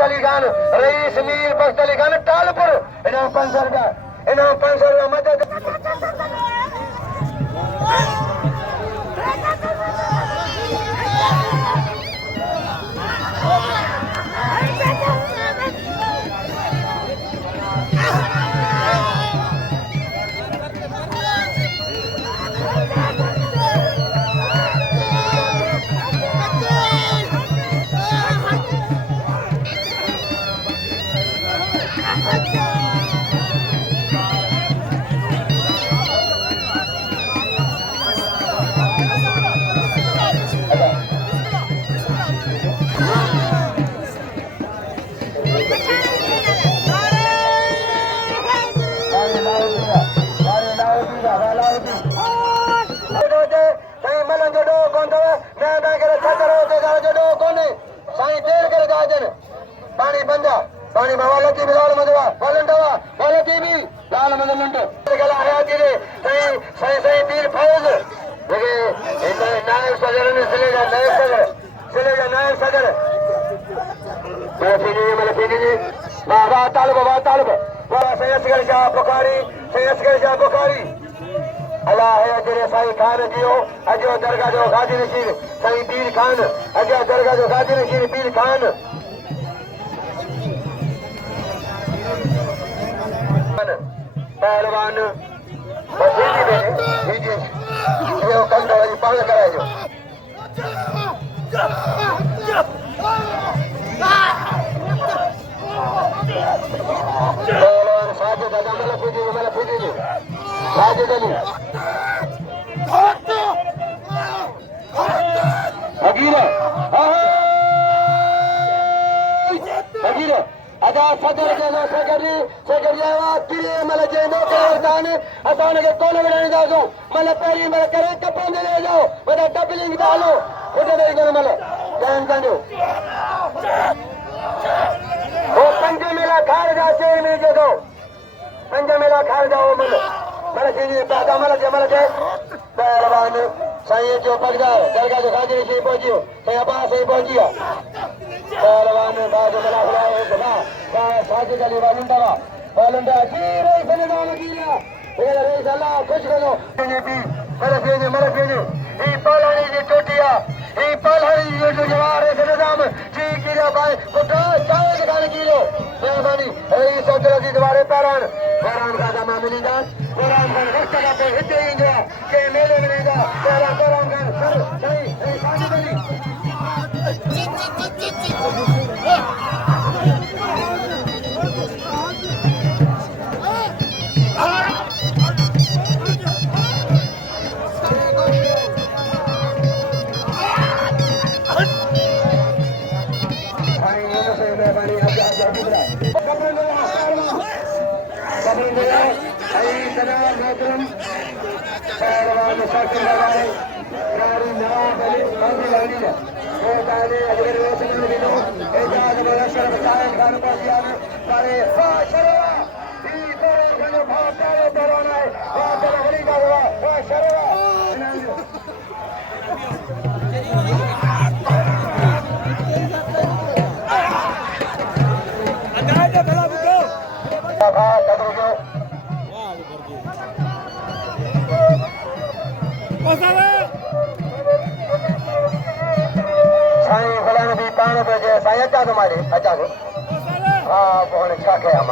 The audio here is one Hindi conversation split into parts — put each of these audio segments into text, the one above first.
बख्त अली खान रईस मीर बख्त अली खान टालपुर इनाम 500 रुपया इनाम 500 रुपया मदद पानी बावाला की लाल मदवा वालंडवा वाला की भी लाल मदलंड गला हयाती रे सही सही पीर फौज लगे नायब सदर ने चलेगा नायब सदर मला पीनी वाह तालब वाह सैयद शाह बुखारी अल्लाह है तेरे साईं खान जियो अजो दरगाह जो गाजी रशीद साईं पीर खान अजो दरगाह जो गाजी रशीद पीर खान पहलवान कल दवाई पान कराए साजिद अदा मला फिजी साजिद अली हगीर अदा सदर के ना सेक्रेटरी आवाज किले मला जेनो के वरदान अदान के कोन में दासो मला पेरी मला करे कपन ले जाओ बड़ा डबलिंग डालो उधर नहीं करे मला जान जानो वो पंज मेला खार जा शेर में जे दो पंज मेला खार जाओ मला जी दादा मला के पहलवान साईं जो पगदार दरगाह जो हाजिर से पहुंचियो सया बा से पहुंचिया पहलवान बाज मलाखरा है साजिद अली वालंडा जी रे सनदान कीला ये रे सला खुश करो बीजेपी मर फेजे ई पहलवानी जी टोटिया ई पहलवानी जी जो जवार है सनदाम जी कीला भाई कोटा चाय दुकान कीलो मेहरबानी ई सदर जी द्वारे पैरान का जमा मिलेगा कुरान का वक्त का पे हिते इंद्रा के मेले मिलेगा तेरा कुरान का सर सही साजिद अली तुम्हारे अच्छा को हाँ बहुत अच्छा है हम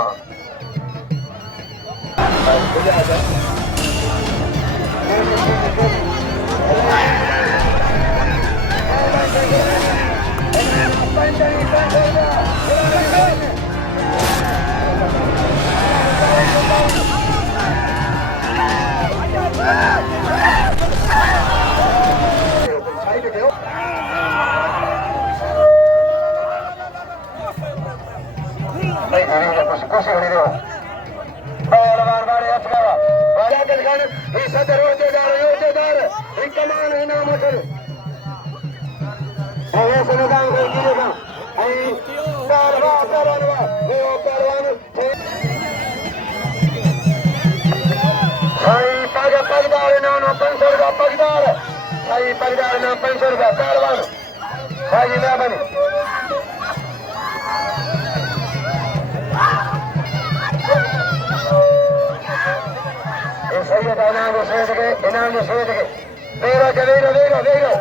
पहलवान हाजी मेहरबानी सैयद इनाम शेद के वेरो वेरो वेरो वेरो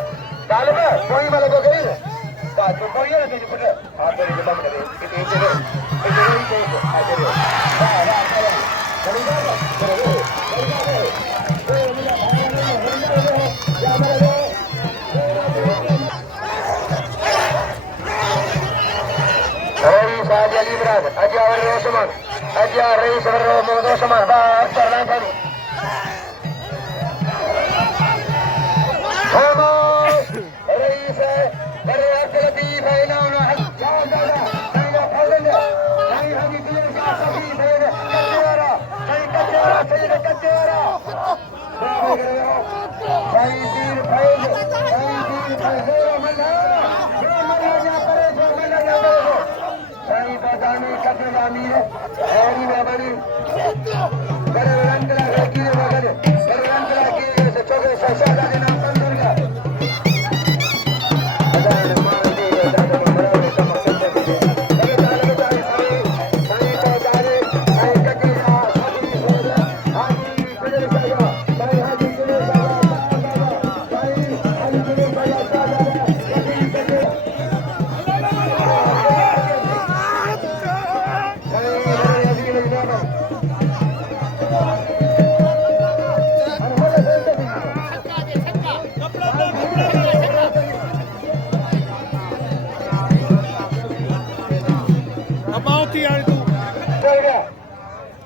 तालुका कोई मला को करी बात को कोई ना तुझे पता आप मेरे को बंद करे इतने इतने आ जाओ वाह वाह चलो चलो रईस हाजी अली मुराद अजिया रोशमन अजिया रईस रोशमन बात करना चाहिए रईस बड़े लतीफ है ना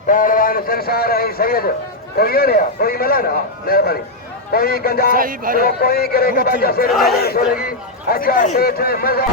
पहलवान संसार है सैयद कोई नहीं कोई मला ना मेहरबानी कोई गंजा तो कोई करे कबाजा से सोलेगी अच्छा सेठ मजा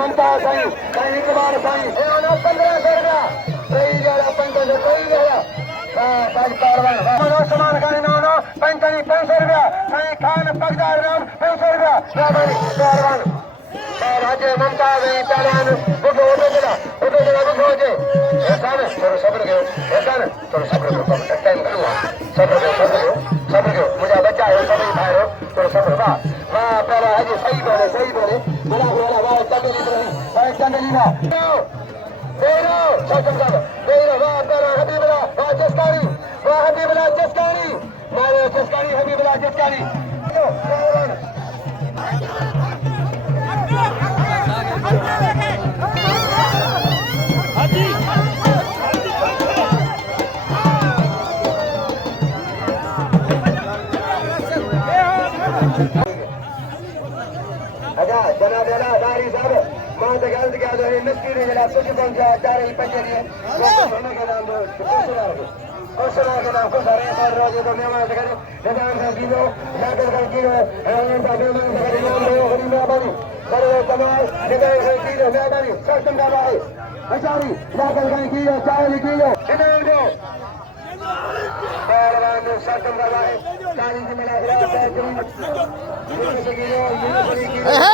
मुमताज साईं कुमार साईं 1500 सामान खाने ना 500 रुपया साईं खान पगदार नाम 500 रुपया पहलवान हाजी मुमताज पहलवान बुघो बुघो जे ऐसा ना थोड़ा सब्र करो ऐसा ना थोड़ा सब्र करो टाइम करूंगा सब्र करो मुझे बच्चा है सब्र खाए रहो थोड़ा सब्र वाह वाह पहला हाजी सही बोले malakhro वाह चंदली वाह वेरो सचम साहब वेरो वाह पहला हबीबुल्लाह वाह जस्कारी वाह हबीबुल्लाह जस्कारी मारो जस्कारी हबीबुल्लाह जस्कारी अच्छा जनाब दारी साहब मां से गलत क्या जो मिस्की ने जला कुछ पहुंचा चार ही पंजे लिए होने के नाम कुशला के नाम को सारे पर रोज तो मेहमान से करे निजाम साहब की लो जाकर कर की लो मेहमान साहब से करे नाम लो हरी मेहरबानी बड़े कमाल निजाम साहब की लो मेहरबानी सत्संग का भाई अचारी जाकर कर की लो चाय की लो निजाम दो पहलवान सत्संग का भाई चाली से मिला खिला है